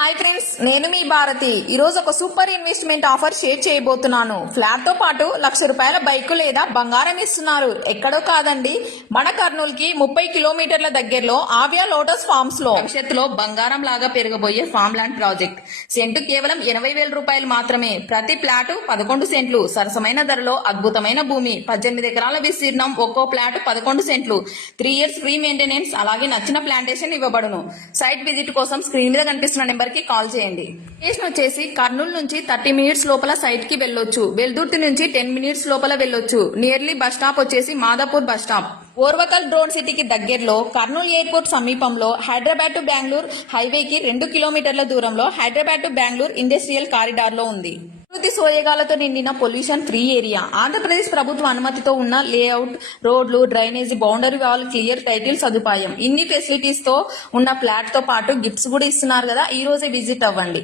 Hi friends, నేను మీ భారతి. ఈరోజు ఒక సూపర్ ఇన్వెస్ట్మెంట్ ఆఫర్ షేర్ చేయబోతున్నాను. ఫ్లాట్ తో పాటు ₹1,00,000 బైక్ లేదా బంగారం ఇస్తున్నారు. ఎక్కడో కాదండి, మన కర్నూలుకి 30 కిలోమీటర్ల దగ్గరలో ఆవ్యా లోటస్ ఫార్మ్స్ లో భవిష్యత్తులో బంగారం లాగా పెరగబోయే ఫార్మ్ ల్యాండ్ ప్రాజెక్ట్. సెంటు కేవలం ₹80,000 మాత్రమే. ప్రతి ప్లాటు 11 సెంట్లు. సరసమైన ధరలో అద్భుతమైన భూమి. 18 ఎకరాల విస్తీర్ణం. ఒక్కో ప్లాట్ 11 సెంట్లు. 3 years ఫ్రీ మెయింటెనెన్స్, అలాగే నచ్చిన ప్లాంటేషన్ ఇవ్వబడును. సైట్ విజిట్ కోసం స్క్రీన్ మీద కనిపిస్తున్న నెంబర్ కి కాల్ చేయండి. లొకేషన్ వచ్చేసి కర్నూలు నుంచి 30 minutes లోపల సైట్ కి వెళ్ళొచ్చు. వెల్దుర్తి నుంచి 10 minutes లోపల వెళ్ళొచ్చు. నియర్లీ బస్ స్టాప్ వచ్చేసి Madhapur bus stop. Orvakal drone సిటీకి దగ్గరలో, కర్నూలు ఎయిర్పోర్ట్ సమీపంలో, హైదరాబాద్ టు బెంగళూరు హైవేకి 2 కిలోమీటర్ల దూరంలో Hyderabad to Bengaluru industrial corridor లో ఉంది. ప్రకృతి సోయగాలతో నిండిన పొల్యూషన్ ఫ్రీ ఏరియా. ఆంధ్రప్రదేశ్ ప్రభుత్వ అనుమతితో ఉన్న లేఅవుట్, రోడ్లు, drainage, boundary wall, clear title సదుపాయం. ఇన్ని ఫెసిలిటీస్ తో ఉన్న ఫ్లాట్ తో పాటు గిఫ్ట్స్ కూడా ఇస్తున్నారు కదా. ఈ రోజే విజిట్ అవ్వండి.